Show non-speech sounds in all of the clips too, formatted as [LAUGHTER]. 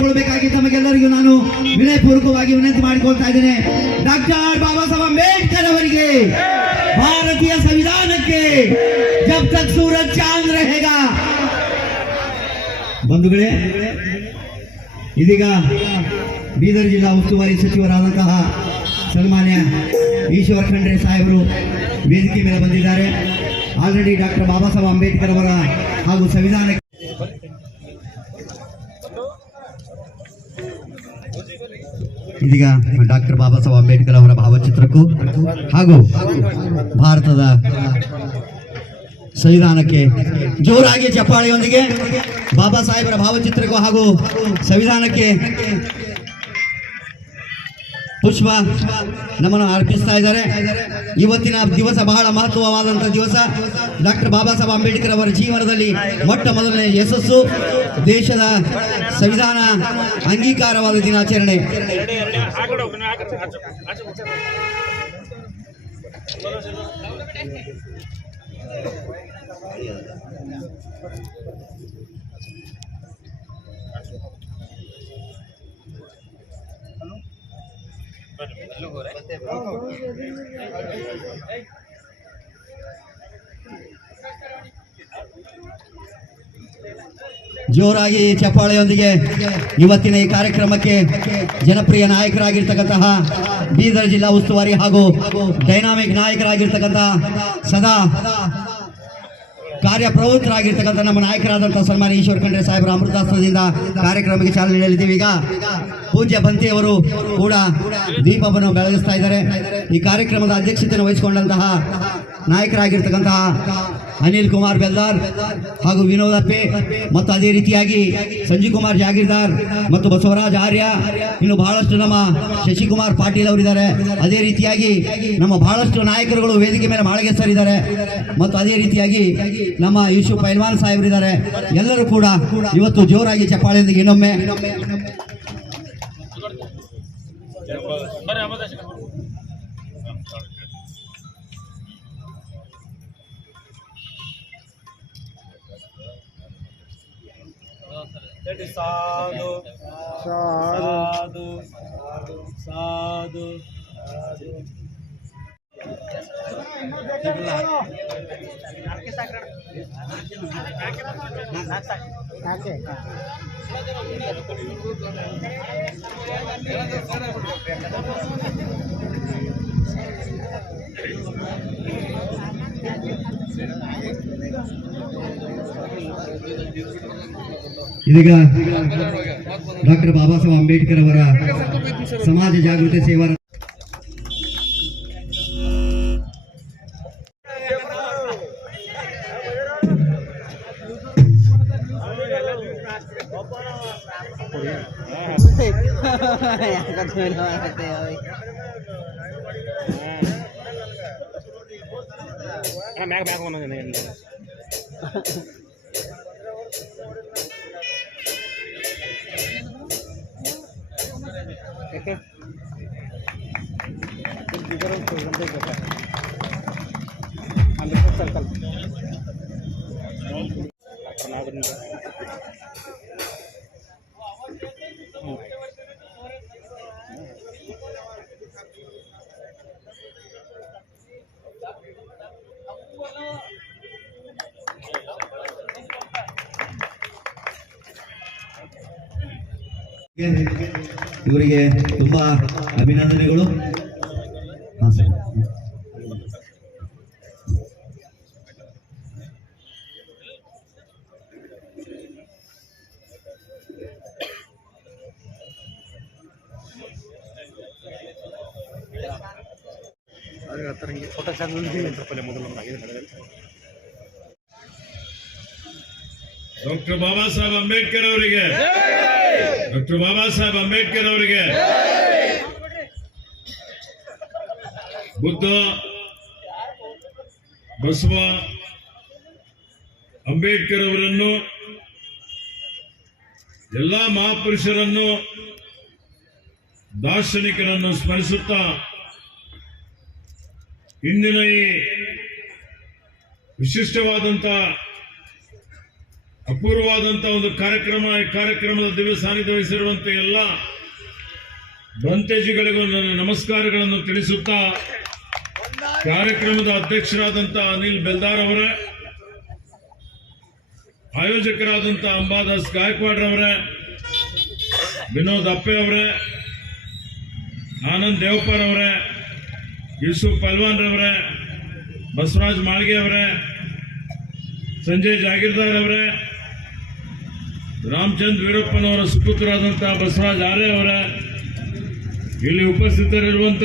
ಮೇಲೆ ಬರಮಾಡಿಕೊಳ್ಬೇಕಾಗಿ ತಮಗೆಲ್ಲರಿಗೂ ನಾನು ವಿನಯಪೂರ್ವಕವಾಗಿ ವಿನಂತಿ ಮಾಡಿಕೊಳ್ತಾ ಇದ್ದೇನೆ ಡಾಕ್ಟರ್ ಬಾಬಾ ಸಾಹೇಬ್ ಅಂಬೇಡ್ಕರ್ ಅವರಿಗೆ ಭಾರತೀಯ ಸಂವಿಧಾನಕ್ಕೆ ಜಬ್ ತಕ್ ಸೂರಜ್ ಚಾಂದ್ रहेगा ಬಂಧುಗಳೇ ಇದೀಗ ಬೀದರ್ ಜಿಲ್ಲಾ ಉಸ್ತುವಾರಿ ಸಚಿವರಾದಂತಹ ಸನ್ಮಾನ್ಯ ಈಶ್ವರ್ ಖಂಡ್ರೆ ಸಾಹೇಬರು ವೇದಿಕೆ ಮೇಲೆ ಬಂದಿದ್ದಾರೆ ಆಲ್ರೆಡಿ ಡಾಕ್ಟರ್ ಬಾಬಾ ಸಾಹೇಬ್ ಅಂಬೇಡ್ಕರ್ ಅವರ ಹಾಗೂ ಸಂವಿಧಾನ ಇದೀಗ ಡಾಕ್ಟರ್ ಬಾಬಾ ಸಾಹೇಬ್ ಅಂಬೇಡ್ಕರ್ ಅವರ ಭಾವಚಿತ್ರಕ್ಕೂ ಹಾಗೂ ಭಾರತದ ಸಂವಿಧಾನಕ್ಕೆ ಜೋರಾಗಿ ಚಪ್ಪಾಳೆಯೊಂದಿಗೆ ಬಾಬಾ ಸಾಹೇಬರ ಭಾವಚಿತ್ರಕ್ಕೂ ಹಾಗೂ ಸಂವಿಧಾನಕ್ಕೆ ಪುಷ್ಪ ನಮ್ಮನ್ನು ಅರ್ಪಿಸ್ತಾ ಇದ್ದಾರೆ. ಇವತ್ತಿನ ದಿವಸ ಬಹಳ ಮಹತ್ವವಾದಂತಹ ದಿವಸ. ಡಾಕ್ಟರ್ ಬಾಬಾ ಸಾಹೇಬ್ ಅಂಬೇಡ್ಕರ್ ಅವರ ಜೀವನದಲ್ಲಿ ಮೊಟ್ಟ ಮೊದಲನೇ ಯಶಸ್ಸು. ದೇಶದ ಸಂವಿಧಾನ ಅಂಗೀಕಾರವಾದ ದಿನಾಚರಣೆ. ಜೋರಾಗಿ ಚಪ್ಪಾಳೆಯೊಂದಿಗೆ ಇವತ್ತಿನ ಈ ಕಾರ್ಯಕ್ರಮಕ್ಕೆ ಜನಪ್ರಿಯ ನಾಯಕರಾಗಿರ್ತಕ್ಕಂತಹ ಬೀದರ್ ಜಿಲ್ಲಾ ಉಸ್ತುವಾರಿ ಹಾಗೂ ಡೈನಾಮಿಕ್ ನಾಯಕರಾಗಿರ್ತಕ್ಕಂತಹ ಸದಾ ಕಾರ್ಯಪ್ರವೃತ್ತರಾಗಿರ್ತಕ್ಕಂಥ ನಮ್ಮ ನಾಯಕರಾದಂಥ ಸನ್ಮಾನ ಈಶ್ವರ್ ಖಂಡ್ರೆ ಸಾಹೇಬರ ಅಮೃತಾಸ್ತ್ರದಿಂದ ಕಾರ್ಯಕ್ರಮಕ್ಕೆ ಚಾಲನೆ ನೀಡಲಿದ್ದೀವಿ. ಈಗ ಪೂಜ್ಯ ಬಂತಿಯವರು ಕೂಡ ದೀಪವನ್ನು ಬೆಳಗಿಸ್ತಾ ಇದ್ದಾರೆ. ಈ ಕಾರ್ಯಕ್ರಮದ ಅಧ್ಯಕ್ಷತೆಯನ್ನು ವಹಿಸಿಕೊಂಡಂತಹ ನಾಯಕರಾಗಿರ್ತಕ್ಕಂತಹ ಅನಿಲ್ ಕುಮಾರ್ ಬೆಲ್ದಾರ್ ಹಾಗೂ ವಿನೋದ್ ಅಪ್ಪೆ ಮತ್ತು ಅದೇ ರೀತಿಯಾಗಿ ಸಂಜೀವ್ ಕುಮಾರ್ ಜಾಗೀರ್ದಾರ್ ಮತ್ತು ಬಸವರಾಜ್ ಆರ್ಯ, ಇನ್ನು ಬಹಳಷ್ಟು ನಮ್ಮ ಶಶಿಕುಮಾರ್ ಪಾಟೀಲ್ ಅವರಿದ್ದಾರೆ. ಅದೇ ರೀತಿಯಾಗಿ ನಮ್ಮ ಬಹಳಷ್ಟು ನಾಯಕರುಗಳು ವೇದಿಕೆ ಮೇಲೆ ಮಾಳಿಗೆ ಸರಿದ್ದಾರೆ ಮತ್ತು ಅದೇ ರೀತಿಯಾಗಿ ನಮ್ಮ ಯೂಸುಫ್ ಪೈಲ್ವಾನ್ ಸಾಹೇಬರಿದ್ದಾರೆ. ಎಲ್ಲರೂ ಕೂಡ ಇವತ್ತು ಜೋರಾಗಿ ಚಪ್ಪಾಳೆಯೊಂದಿಗೆ ಇನ್ನೊಮ್ಮೆ ಸಾಧು ಸಾಧು ಸಾಧು ಇದೀಗ ಡಾಕ್ಟರ್ ಬಾಬಾ ಸಾಹೇಬ್ ಅಂಬೇಡ್ಕರ್ ಅವರ ಸಮಾಜ ಜಾಗೃತಿ ಸೇವಾ [LAUGHS] ಮ್ಯಾಗ ಮ್ಯಾಗ ಬಂದಿದೆ ಅಂಬೇಡ್ಕರ್ ಸರ್ಕಲ್ ಇವರಿಗೆ ತುಂಬಾ ಅಭಿನಂದನೆಗಳು ಹಾ, ಸರ್. ಫೋಟೋ ಚಾನಲ್ ಮೊದಲು ಡಾಕ್ಟರ್ ಬಾಬಾ ಸಾಹೇಬ್ ಅಂಬೇಡ್ಕರ್ ಅವರಿಗೆ ಡಾಕ್ಟರ್ ಬಾಬಾ ಸಾಹೇಬ್ ಅಂಬೇಡ್ಕರ್ ಅವರಿಗೆ. ಬುದ್ಧ, ಬಸವ, ಅಂಬೇಡ್ಕರ್ ಅವರನ್ನು, ಎಲ್ಲಾ ಮಹಾಪುರುಷರನ್ನು ದಾರ್ಶನಿಕರನ್ನು ಸ್ಮರಿಸುತ್ತಾ, ಇಂದಿನ ಈ ವಿಶಿಷ್ಟವಾದಂತ ಅಪೂರ್ವವಾದಂತ ಒಂದು ಕಾರ್ಯಕ್ರಮ, ಈ ಕಾರ್ಯಕ್ರಮದ ದಿವ್ಯ ಸಾನ್ನಿಧ್ಯ ವಹಿಸಿರುವಂತ ಎಲ್ಲ ಬಂತೇಜಿಗಳಿಗೂ ನನ್ನ ನಮಸ್ಕಾರಗಳನ್ನು ತಿಳಿಸುತ್ತಾ ಕಾರ್ಯಕ್ರಮದ ಅಧ್ಯಕ್ಷರಾದಂತ ಅನಿಲ್ ಬೆಲ್ದಾರ್ ಅವರೇ, ಆಯೋಜಕರಾದಂತ ಅಂಬಾದಾಸ್ ಗಾಯಕ್ವಾಡ್ ಅವರೇ, ವಿನೋದ್ ಅಪ್ಪೆ ಅವರೇ, ಆನಂದ್ ದೇವಪ್ಪರ್ ಅವರೇ, ಯೂಸುಫ್ ಪಲ್ವಾನ್ ರವರೇ ಬಸವರಾಜ್ ಮಾಳ್ಗೆ ಅವರೇ, ಸಂಜಯ್ ಜಾಗೀರ್ದಾರ್ ಅವರೇ ರಾಮಚಂದ್ರ ವೀರಪ್ಪನವರ ಸುಪುತ್ರರಾದಂಥ ಬಸವರಾಜ್ ಆರ್ಯ ಅವರ, ಇಲ್ಲಿ ಉಪಸ್ಥಿತರಿರುವಂಥ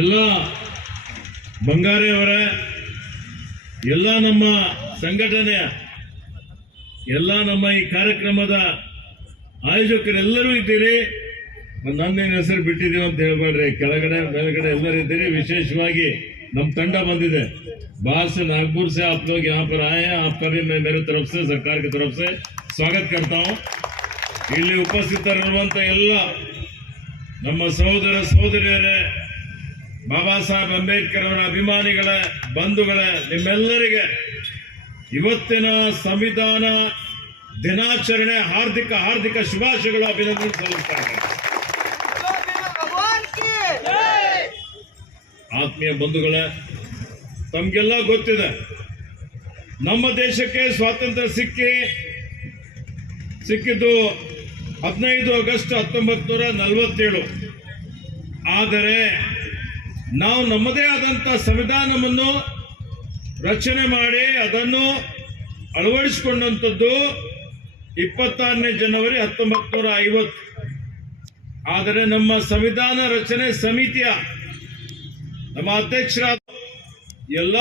ಎಲ್ಲ ಬಂಗಾರೆ ಅವರ, ಎಲ್ಲ ನಮ್ಮ ಸಂಘಟನೆಯ, ಎಲ್ಲ ನಮ್ಮ ಈ ಕಾರ್ಯಕ್ರಮದ ಆಯೋಜಕರೆಲ್ಲರೂ ಇದ್ದೀರಿ. ನನ್ನೇನು ಹೆಸರು ಬಿಟ್ಟಿದ್ದೀವಿ ಅಂತ ಹೇಳ್ಬೇಡ್ರಿ. ಕೆಳಗಡೆ, ಮೇಲ್ಗಡೆ ಎಲ್ಲರೂ ಇದ್ದೀರಿ. ವಿಶೇಷವಾಗಿ ನಮ್ಮ ತಂಡ ಬಂದಿದೆ बाहर से नागपुर से आप लोग यहाँ पर आए हैं आपका भी मैं मेरे तरफ से सरकार की तरफ से ಸ್ವಾಗತ करता हूँ ಇಲ್ಲಿ ಉಪಸ್ಥಿತರಿರುವಂತ ಎಲ್ಲ ನಮ್ಮ ಸಹೋದರ ಸಹೋದರಿಯರೇ ಬಾಬಾ ಸಾಹೇಬ್ ಅಂಬೇಡ್ಕರ್ ಅವರ ಅಭಿಮಾನಿಗಳ ಬಂಧುಗಳೇ ನಿಮ್ಮೆಲ್ಲರಿಗೆ ಇವತ್ತಿನ ಸಂವಿಧಾನ ದಿನಾಚರಣೆ ಹಾರ್ದಿಕ ಹಾರ್ದಿಕ ಶುಭಾಶಯಗಳು ಅಭಿನಂದನೆ ಸಲ್ಲಿಸ್ತಾ ಇದ್ದೇನೆ ಆತ್ಮೀಯ ಬಂಧುಗಳೇ, ತಮಗೆಲ್ಲ ಗೊತ್ತಿದೆ. ನಮ್ಮ ದೇಶಕ್ಕೆ ಸ್ವಾತಂತ್ರ್ಯ ಸಿಕ್ಕಿ, ಸಿಕ್ಕಿದ್ದು ಹದಿನೈದು ಆಗಸ್ಟ್ ಹತ್ತೊಂಬತ್ತು ನೂರ ನಲವತ್ತೇಳು. ಆದರೆ ನಾವು ನಮ್ಮದೇ ಆದಂಥ ಸಂವಿಧಾನವನ್ನು ರಚನೆ ಮಾಡಿ ಅದನ್ನು ಅಳವಡಿಸಿಕೊಂಡಂಥದ್ದು ಇಪ್ಪತ್ತಾರನೇ ಜನವರಿ ಹತ್ತೊಂಬತ್ತು ನೂರ ಐವತ್ತು. ಆದರೆ ನಮ್ಮ ಸಂವಿಧಾನ ರಚನೆ ಸಮಿತಿಯ ನಮ್ಮ ಅಧ್ಯಕ್ಷರಾದ ಎಲ್ಲ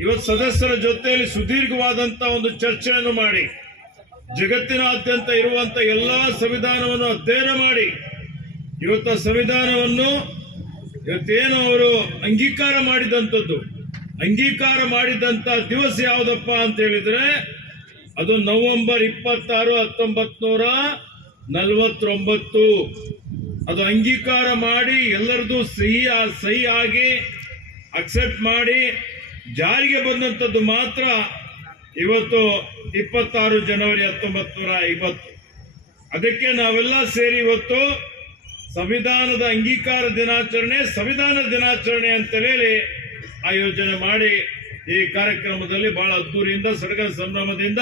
ಇವತ್ತು ಸದಸ್ಯರ ಜೊತೆಯಲ್ಲಿ ಸುದೀರ್ಘವಾದಂತ ಒಂದು ಚರ್ಚೆಯನ್ನು ಮಾಡಿ, ಜಗತ್ತಿನಾದ್ಯಂತ ಇರುವಂತ ಎಲ್ಲ ಸಂವಿಧಾನವನ್ನು ಅಧ್ಯಯನ ಮಾಡಿ, ಇವತ್ತು ಸಂವಿಧಾನವನ್ನು ಇವತ್ತೇನು ಅವರು ಅಂಗೀಕಾರ ಮಾಡಿದಂಥದ್ದು, ಅಂಗೀಕಾರ ಮಾಡಿದಂತ ದಿವಸ ಯಾವುದಪ್ಪ ಅಂತ ಹೇಳಿದ್ರೆ, ಅದು ನವೆಂಬರ್ ಇಪ್ಪತ್ತಾರು ಹತ್ತೊಂಬತ್ ನೂರ ನಲವತ್ತೊಂಬತ್ತು. ಅದು ಅಂಗೀಕಾರ ಮಾಡಿ ಎಲ್ಲರದು ಸಹಿ ಸಹಿ ಆಗಿ ಅಕ್ಸೆಪ್ಟ್ ಮಾಡಿ ಜಾರಿಗೆ ಬಂದಂಥದ್ದು ಮಾತ್ರ ಇವತ್ತು ಇಪ್ಪತ್ತಾರು ಜನವರಿ ಹತ್ತೊಂಬತ್ತು ನೂರ ಐವತ್ತು. ಅದಕ್ಕೆ ನಾವೆಲ್ಲ ಸೇರಿ ಇವತ್ತು ಸಂವಿಧಾನದ ಅಂಗೀಕಾರ ದಿನಾಚರಣೆ, ಸಂವಿಧಾನ ದಿನಾಚರಣೆ ಅಂತ ಹೇಳಿ ಆಯೋಜನೆ ಮಾಡಿ ಈ ಕಾರ್ಯಕ್ರಮದಲ್ಲಿ ಬಹಳ ಅದ್ದೂರಿಯಿಂದ, ಸಡಗರ ಸಂಭ್ರಮದಿಂದ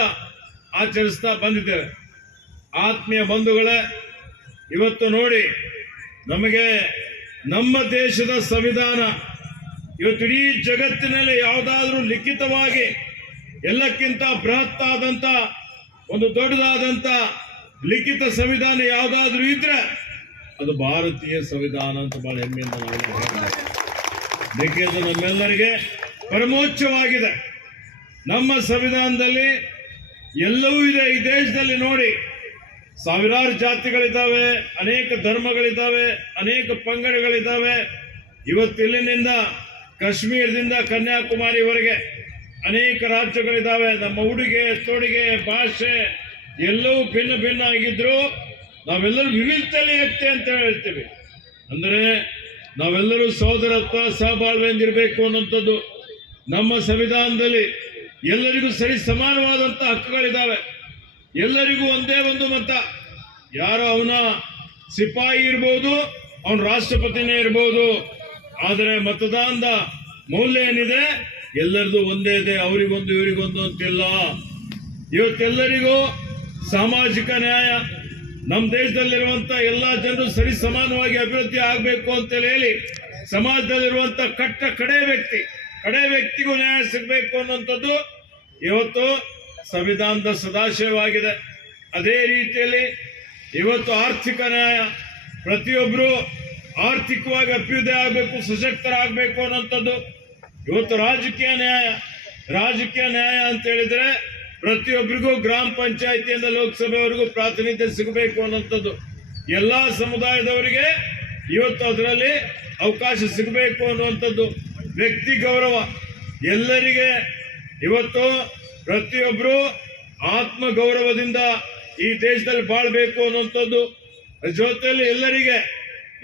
ಆಚರಿಸ್ತಾ ಬಂದಿದ್ದೇವೆ. ಆತ್ಮೀಯ ಬಂಧುಗಳೇ ಇವತ್ತು ನೋಡಿ ನಮಗೆ ನಮ್ಮ ದೇಶದ ಸಂವಿಧಾನ ಇವತ್ತು ಇಡೀ ಜಗತ್ತಿನಲ್ಲಿ ಯಾವುದಾದ್ರೂ ಲಿಖಿತವಾಗಿ ಎಲ್ಲಕ್ಕಿಂತ ಬೃಹತ್ತಾದಂಥ ಒಂದು ದೊಡ್ಡದಾದಂತ ಲಿಖಿತ ಸಂವಿಧಾನ ಯಾವುದಾದ್ರೂ ಇದ್ರೆ ಅದು ಭಾರತೀಯ ಸಂವಿಧಾನ ಅಂತ ಬಹಳ ಹೆಮ್ಮೆಯಿಂದ ನಾವು. ಏಕೆಂದ್ರೆ ನಮ್ಮೆಲ್ಲರಿಗೆ ಪರಮೋಚ್ಚವಾಗಿದೆ ನಮ್ಮ ಸಂವಿಧಾನದಲ್ಲಿ ಎಲ್ಲವೂ ಇದೆ ಈ ದೇಶದಲ್ಲಿ ನೋಡಿ ಸಾವಿರಾರು ಜಾತಿಗಳಿದ್ದಾವೆ, ಅನೇಕ ಧರ್ಮಗಳಿದ್ದಾವೆ, ಅನೇಕ ಪಂಗಡಗಳಿದ್ದಾವೆ. ಇವತ್ತಿಲ್ಲಿನಿಂದ ಕಾಶ್ಮೀರದಿಂದ ಕನ್ಯಾಕುಮಾರಿವರೆಗೆ ಅನೇಕ ರಾಜ್ಯಗಳಿದ್ದಾವೆ. ನಮ್ಮ ಉಡುಗೆ, ತೊಡುಗೆ, ಭಾಷೆ ಎಲ್ಲವೂ ಭಿನ್ನ ಭಿನ್ನ ಆಗಿದ್ರು ನಾವೆಲ್ಲರೂ ವಿವಿಧತೆಯಲ್ಲಿ ಇರುತ್ತೆ ಅಂತ ಹೇಳ್ತೀವಿ. ಅಂದ್ರೆ ನಾವೆಲ್ಲರೂ ಸಹೋದರತ್ವ ಸಹಬಾಳ್ವೆಯಿಂದಿರಬೇಕು ಅನ್ನೋಂಥದ್ದು ನಮ್ಮ ಸಂವಿಧಾನದಲ್ಲಿ ಎಲ್ಲರಿಗೂ ಸರಿ ಸಮಾನವಾದಂಥ ಹಕ್ಕುಗಳಿದ್ದಾವೆ. ಎಲ್ಲರಿಗೂ ಒಂದೇ ಒಂದು ಮತ. ಯಾರೋ ಅವನ ಸಿಪಾಯಿ ಇರ್ಬೋದು, ಅವನ ರಾಷ್ಟ್ರಪತಿನೇ ಇರ್ಬೋದು. ಆದರೆ ಮತದಾನದ ಮೌಲ್ಯ ಏನಿದೆ? ಎಲ್ಲರದು ಒಂದೇ ಇದೆ, ಅವರಿಗೊಂದು, ಇವರಿಗೊಂದು ಅಂತಿಲ್ಲ. ಇವತ್ತೆಲ್ಲರಿಗೂ ಸಾಮಾಜಿಕ ನ್ಯಾಯ. ನಮ್ಮ ದೇಶದಲ್ಲಿರುವಂತ ಎಲ್ಲ ಜನರು ಸರಿ ಸಮಾನವಾಗಿ ಅಭಿವೃದ್ಧಿ ಆಗಬೇಕು ಅಂತ ಹೇಳಿ ಸಮಾಜದಲ್ಲಿರುವಂತ ಕಟ್ಟ ಕಡೆ ವ್ಯಕ್ತಿ, ಕಡೆ ವ್ಯಕ್ತಿಗೂ ನ್ಯಾಯ ಸಿಗಬೇಕು ಅನ್ನುವಂಥದ್ದು ಇವತ್ತು ಸಂವಿಧಾನದ ಸದಾಶಯವಾಗಿದೆ. ಅದೇ ರೀತಿಯಲ್ಲಿ ಇವತ್ತು ಆರ್ಥಿಕ ನ್ಯಾಯ ಪ್ರತಿಯೊಬ್ಬರು ಆರ್ಥಿಕವಾಗಿ ಅಭ್ಯುದಯ ಆಗಬೇಕು, ಸಶಕ್ತರಾಗಬೇಕು ಅನ್ನೋಂಥದ್ದು. ಇವತ್ತು ರಾಜಕೀಯ ನ್ಯಾಯ ರಾಜಕೀಯ ನ್ಯಾಯ ಅಂತ ಹೇಳಿದ್ರೆ ಪ್ರತಿಯೊಬ್ಬರಿಗೂ ಗ್ರಾಮ ಪಂಚಾಯತಿಯಿಂದ ಲೋಕಸಭೆವರೆಗೂ ಪ್ರಾತಿನಿಧ್ಯ ಸಿಗಬೇಕು ಅನ್ನೋಂಥದ್ದು. ಎಲ್ಲ ಸಮುದಾಯದವರಿಗೆ ಇವತ್ತು ಅದರಲ್ಲಿ ಅವಕಾಶ ಸಿಗಬೇಕು ಅನ್ನುವಂಥದ್ದು ವ್ಯಕ್ತಿ ಗೌರವ. ಎಲ್ಲರಿಗೆ ಇವತ್ತು ಪ್ರತಿಯೊಬ್ಬರು ಆತ್ಮ ಗೌರವದಿಂದ ಈ ದೇಶದಲ್ಲಿ ಬಾಳ್ಬೇಕು ಅನ್ನುವಂಥದ್ದು. ಜೊತೆಯಲ್ಲಿ ಎಲ್ಲರಿಗೆ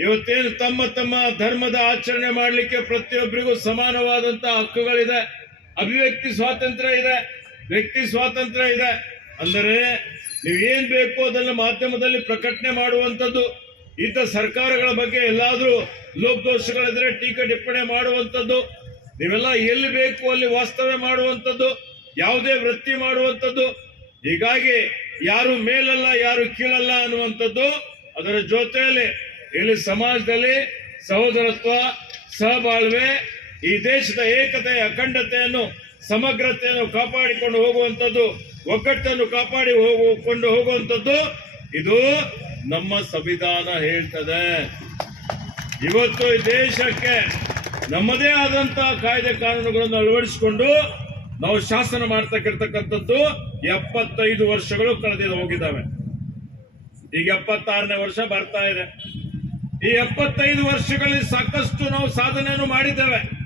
ಇವತ್ತೇನು ತಮ್ಮ ತಮ್ಮ ಧರ್ಮದ ಆಚರಣೆ ಮಾಡಲಿಕ್ಕೆ ಪ್ರತಿಯೊಬ್ಬರಿಗೂ ಸಮಾನವಾದಂತ ಹಕ್ಕುಗಳಿದೆ. ಅಭಿವ್ಯಕ್ತಿ ಸ್ವಾತಂತ್ರ್ಯ ಇದೆ, ವ್ಯಕ್ತಿ ಸ್ವಾತಂತ್ರ್ಯ ಇದೆ. ಅಂದರೆ ನೀವೇನ್ ಬೇಕು ಅದನ್ನು ಮಾಧ್ಯಮದಲ್ಲಿ ಪ್ರಕಟಣೆ ಮಾಡುವಂಥದ್ದು, ಇಂಥ ಸರ್ಕಾರಗಳ ಬಗ್ಗೆ ಎಲ್ಲಾದ್ರೂ ಲೋಪದೋಷಗಳಿದ್ರೆ ಟೀಕೆ ಟಿಪ್ಪಣಿ ಮಾಡುವಂಥದ್ದು, ನೀವೆಲ್ಲ ಎಲ್ಲಿ ಬೇಕು ಅಲ್ಲಿ ವಾಸ್ತವ್ಯ ಮಾಡುವಂಥದ್ದು. ಯಾವುದೇ ವೃತ್ತಿ ಮಾಡುವಂಥದ್ದು, ಹೀಗಾಗಿ ಯಾರು ಮೇಲಲ್ಲ, ಯಾರು ಕೀಳಲ್ಲ ಅನ್ನುವಂಥದ್ದು ಅದರ ಜೊತೆಯಲ್ಲಿ ಇಲ್ಲಿ ಸಮಾಜದಲ್ಲಿ ಸಹೋದರತ್ವ, ಸಹಬಾಳ್ವೆ, ಈ ದೇಶದ ಏಕತೆ ಅಖಂಡತೆಯನ್ನು, ಸಮಗ್ರತೆಯನ್ನು ಕಾಪಾಡಿಕೊಂಡು ಹೋಗುವಂಥದ್ದು, ಒಗ್ಗಟ್ಟನ್ನು ಕಾಪಾಡಿ ಹೋಗಿಕೊಂಡು ಹೋಗುವಂಥದ್ದು ಇದು ನಮ್ಮ ಸಂವಿಧಾನ ಹೇಳ್ತದೆ. ಇವತ್ತು ಈ ದೇಶಕ್ಕೆ ನಮ್ಮದೇ ಆದಂತಹ ಕಾಯ್ದೆ ಕಾನೂನುಗಳನ್ನು ಅಳವಡಿಸಿಕೊಂಡು ನಾವು ಶಾಸನ ಮಾಡ್ತಕ್ಕಿರ್ತಕ್ಕಂಥದ್ದು ಎಪ್ಪತ್ತೈದು ವರ್ಷಗಳು ಕಳೆದ ಹೋಗಿದ್ದಾವೆ. ಈಗ ಎಪ್ಪತ್ತಾರನೇ ವರ್ಷ ಬರ್ತಾ ಇದೆ. ಈ ಎಪ್ಪತ್ತೈದು ವರ್ಷಗಳಲ್ಲಿ ಸಾಕಷ್ಟು ನಾವು ಸಾಧನೆಯನ್ನು ಮಾಡಿದ್ದೇವೆ.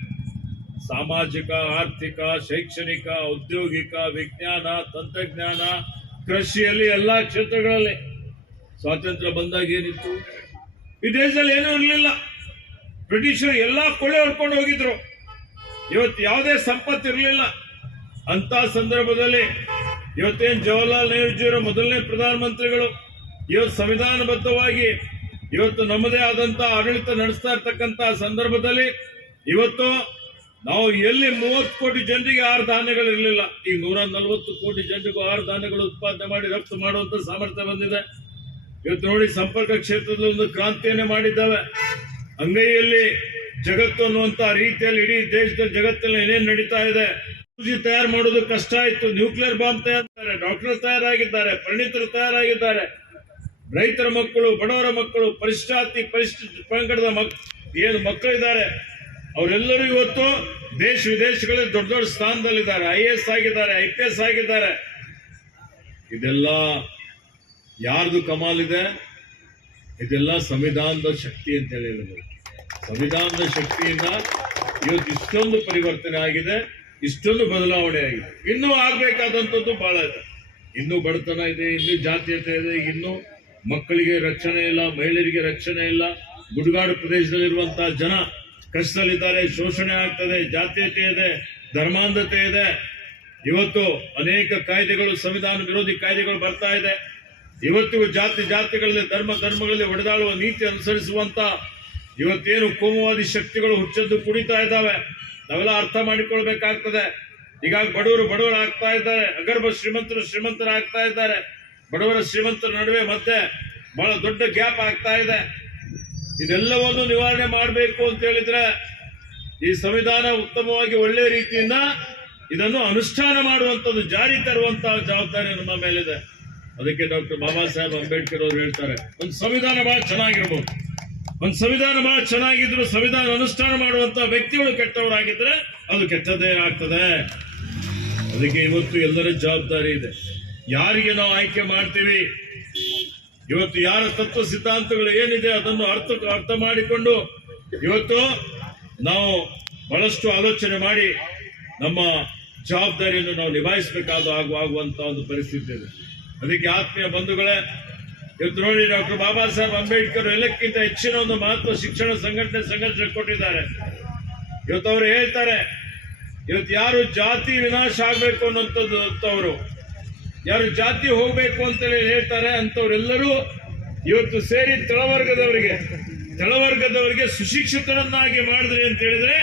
ಸಾಮಾಜಿಕ, ಆರ್ಥಿಕ, ಶೈಕ್ಷಣಿಕ, ಔದ್ಯೋಗಿಕ, ವಿಜ್ಞಾನ, ತಂತ್ರಜ್ಞಾನ, ಕೃಷಿಯಲ್ಲಿ ಎಲ್ಲಾ ಕ್ಷೇತ್ರಗಳಲ್ಲಿ ಸ್ವಾತಂತ್ರ್ಯ ಬಂದಾಗ ಏನಿತ್ತು? ಈ ದೇಶದಲ್ಲಿ ಏನೂ ಇರಲಿಲ್ಲ. ಬ್ರಿಟಿಷರು ಎಲ್ಲಾ ಕೊಳೆ ಹೊಡ್ಕೊಂಡು ಹೋಗಿದ್ರು. ಇವತ್ತು ಯಾವುದೇ ಸಂಪತ್ತು ಇರಲಿಲ್ಲ. ಅಂತ ಸಂದರ್ಭದಲ್ಲಿ ಇವತ್ತೇನು ಜವಾಹರ್ಲಾಲ್ ನೆಹರೂಜಿಯವರು ಮೊದಲನೇ ಪ್ರಧಾನಮಂತ್ರಿಗಳು, ಇವತ್ತು ಸಂವಿಧಾನಬದ್ಧವಾಗಿ ಇವತ್ತು ನಮ್ಮದೇ ಆದಂತ ಆಡಳಿತ ನಡೆಸ್ತಾ ಇರ್ತಕ್ಕಂಥ ಸಂದರ್ಭದಲ್ಲಿ ಇವತ್ತು ನಾವು ಎಲ್ಲಿ ಮೂವತ್ತು ಕೋಟಿ ಜನರಿಗೆ ಆರು ಧಾನ್ಯಗಳು ಇರಲಿಲ್ಲ, ಈ ನೂರ ನಲವತ್ತು ಕೋಟಿ ಜನರಿಗೂ ಆರು ಧಾನ್ಯಗಳು ಉತ್ಪಾದನೆ ಮಾಡಿ ರಫ್ತು ಮಾಡುವಂತ ಸಾಮರ್ಥ್ಯ ಬಂದಿದೆ. ಇವತ್ತು ನೋಡಿ ಸಂಪರ್ಕ ಕ್ಷೇತ್ರದಲ್ಲಿ ಒಂದು ಕ್ರಾಂತಿಯನ್ನೇ ಮಾಡಿದ್ದಾವೆ. ಅಂಗೈಯಲ್ಲಿ ಜಗತ್ತು ಅನ್ನುವಂತ ರೀತಿಯಲ್ಲಿ ಇಡೀ ದೇಶದ ಜಗತ್ತಲ್ಲಿ ಏನೇನು ನಡೀತಾ ಇದೆ ತಯಾರು ಮಾಡೋದು ಕಷ್ಟ ಆಯ್ತು. ನ್ಯೂಕ್ಲಿಯರ್ ಬಾಂಬ್ ತಯಾರಿದ್ದಾರೆ ಡಾಕ್ಟರ್ ತಯಾರಾಗಿದ್ದಾರೆ, ಪರಿಣಿತರು ತಯಾರಾಗಿದ್ದಾರೆ. ರೈತರ ಮಕ್ಕಳು, ಬಡವರ ಮಕ್ಕಳು, ಪರಿಷ್ಠಾತಿ ಪರಿಷ್ಠ ಪಂಗಡದ ಮಕ್, ಏನು ಮಕ್ಕಳಿದ್ದಾರೆ? ಅವರೆಲ್ಲರೂ ಇವತ್ತು ದೇಶ ವಿದೇಶಗಳಲ್ಲಿ ದೊಡ್ಡ ದೊಡ್ಡ ಸ್ಥಾನದಲ್ಲಿದ್ದಾರೆ. ಐ ಎ ಎಸ್ ಆಗಿದ್ದಾರೆ, ಐ ಪಿ ಎಸ್ ಆಗಿದ್ದಾರೆ. ಇದೆಲ್ಲ ಯಾರ್ದು ಕಮಾಲಿದೆ ಇದೆಲ್ಲ ಸಂವಿಧಾನದ ಶಕ್ತಿ ಅಂತ ಹೇಳಿ ಸಂವಿಧಾನದ ಶಕ್ತಿಯಿಂದ ಇವತ್ತು ಇಷ್ಟೊಂದು ಪರಿವರ್ತನೆ ಆಗಿದೆ. ಇಷ್ಟೊಂದು ಬದಲಾವಣೆ ಆಗಿದೆ. ಇನ್ನೂ ಆಗ್ಬೇಕಾದಂಥದ್ದು ಬಹಳ ಇದೆ. ಇನ್ನೂ ಬಡತನ ಇದೆ, ಇನ್ನೂ ಜಾತೀಯತೆ ಇದೆ, ಇನ್ನೂ ಮಕ್ಕಳಿಗೆ ರಕ್ಷಣೆ ಇಲ್ಲ, ಮಹಿಳೆಯರಿಗೆ ರಕ್ಷಣೆ ಇಲ್ಲ. ಗುಡ್ಗಾಡು ಪ್ರದೇಶದಲ್ಲಿರುವಂತಹ ಜನ ಕಷ್ಟದಲ್ಲಿದ್ದಾರೆ, ಶೋಷಣೆ ಆಗ್ತದೆ, ಜಾತೀಯತೆ ಇದೆ, ಧರ್ಮಾಂಧತೆ ಇದೆ. ಇವತ್ತು ಅನೇಕ ಕಾಯ್ದೆಗಳು, ಸಂವಿಧಾನ ವಿರೋಧಿ ಕಾಯ್ದೆಗಳು ಬರ್ತಾ ಇದೆ. ಇವತ್ತಿಗೂ ಜಾತಿ ಜಾತಿಗಳಲ್ಲಿ, ಧರ್ಮ ಧರ್ಮಗಳಲ್ಲಿ ಹೊಡೆದಾಳುವ ನೀತಿ ಅನುಸರಿಸುವಂತ ಇವತ್ತೇನು ಕೋಮುವಾದಿ ಶಕ್ತಿಗಳು ಹುಚ್ಚದ್ದು ಕುಡಿತಾ ಇದ್ದಾವೆ. ನಾವೆಲ್ಲ ಅರ್ಥ ಮಾಡಿಕೊಳ್ಬೇಕಾಗ್ತದೆ. ಈಗ ಬಡವರು ಬಡವರು ಆಗ್ತಾ ಇದ್ದಾರೆ, ಅಗರ್ಭ ಶ್ರೀಮಂತರು ಶ್ರೀಮಂತರು ಆಗ್ತಾ ಇದ್ದಾರೆ. ಬಡವರ ಶ್ರೀಮಂತರ ನಡುವೆ ಮತ್ತೆ ಬಹಳ ದೊಡ್ಡ ಗ್ಯಾಪ್ ಆಗ್ತಾ ಇದೆ. ಇದೆಲ್ಲವನ್ನು ನಿವಾರಣೆ ಮಾಡಬೇಕು ಅಂತ ಹೇಳಿದ್ರೆ ಈ ಸಂವಿಧಾನ ಉತ್ತಮವಾಗಿ ಒಳ್ಳೆ ರೀತಿಯಿಂದ ಇದನ್ನು ಅನುಷ್ಠಾನ ಮಾಡುವಂಥದ್ದು, ಜಾರಿ ತರುವಂತಹ ಜವಾಬ್ದಾರಿ ನಮ್ಮ ಮೇಲಿದೆ. ಅದಕ್ಕೆ ಡಾಕ್ಟರ್ ಬಾಬಾ ಸಾಹೇಬ್ ಅಂಬೇಡ್ಕರ್ ಅವರು ಹೇಳ್ತಾರೆ, ಒಂದು ಸಂವಿಧಾನ ಬಹಳ ಚೆನ್ನಾಗಿರ್ಬೋದು. ಒಂದು ಸಂವಿಧಾನ ಬಹಳ ಚೆನ್ನಾಗಿದ್ರು ಸಂವಿಧಾನ ಅನುಷ್ಠಾನ ಮಾಡುವಂತ ವ್ಯಕ್ತಿಗಳು ಕೆಟ್ಟವರಾಗಿದ್ರೆ ಅದು ಕೆಟ್ಟದೇ ಆಗ್ತದೆ. ಅದಕ್ಕೆ ಇವತ್ತು ಎಲ್ಲರ ಜವಾಬ್ದಾರಿ ಇದೆ. ಯಾರಿಗೆ ನಾವು ಆಯ್ಕೆ ಮಾಡ್ತೀವಿ? ಇವತ್ತು ಯಾರ ತತ್ವ ಸಿದ್ಧಾಂತಗಳು ಏನಿದೆ ಅದನ್ನು ಅರ್ಥ ಅರ್ಥ ಮಾಡಿಕೊಂಡು ಇವತ್ತು ನಾವು ಬಹಳಷ್ಟು ಆಲೋಚನೆ ಮಾಡಿ ನಮ್ಮ ಜವಾಬ್ದಾರಿಯನ್ನು ನಾವು ನಿಭಾಯಿಸಬೇಕಾದ ಆಗುವ ಆಗುವಂತ ಒಂದು ಪರಿಸ್ಥಿತಿ ಇದೆ. ಅದಕ್ಕೆ ಆತ್ಮೀಯ ಬಂಧುಗಳೇ ಇವತ್ತು ನೋಡಿ ಡಾಕ್ಟರ್ ಬಾಬಾ ಸಾಹೇಬ್ ಅಂಬೇಡ್ಕರ್ ಎಲ್ಲಕ್ಕಿಂತ ಹೆಚ್ಚಿನ ಒಂದು ಮಹತ್ವ ಶಿಕ್ಷಣ ಸಂಘಟನೆ ಸಂಘಟನೆ ಕೊಟ್ಟಿದ್ದಾರೆ. ಇವತ್ತು ಅವರು ಹೇಳ್ತಾರೆ, ಇವತ್ತು ಯಾರು ಜಾತಿ ವಿನಾಶ ಆಗಬೇಕು ಅನ್ನೋಂಥದ್ದು ಯಾರು ಜಾತಿ ಹೋಗಬೇಕು ಅಂತೇಳಿ ಹೇಳ್ತಾರೆ ಅಂತವರೆಲ್ಲರೂ ಇವತ್ತು ಸೇರಿ ತಳವರ್ಗದವರಿಗೆ ತಳವರ್ಗದವರಿಗೆ ಸುಶಿಕ್ಷಿತರನ್ನಾಗಿ ಮಾಡಿದ್ರಿ ಅಂತ ಹೇಳಿದ್ರೆ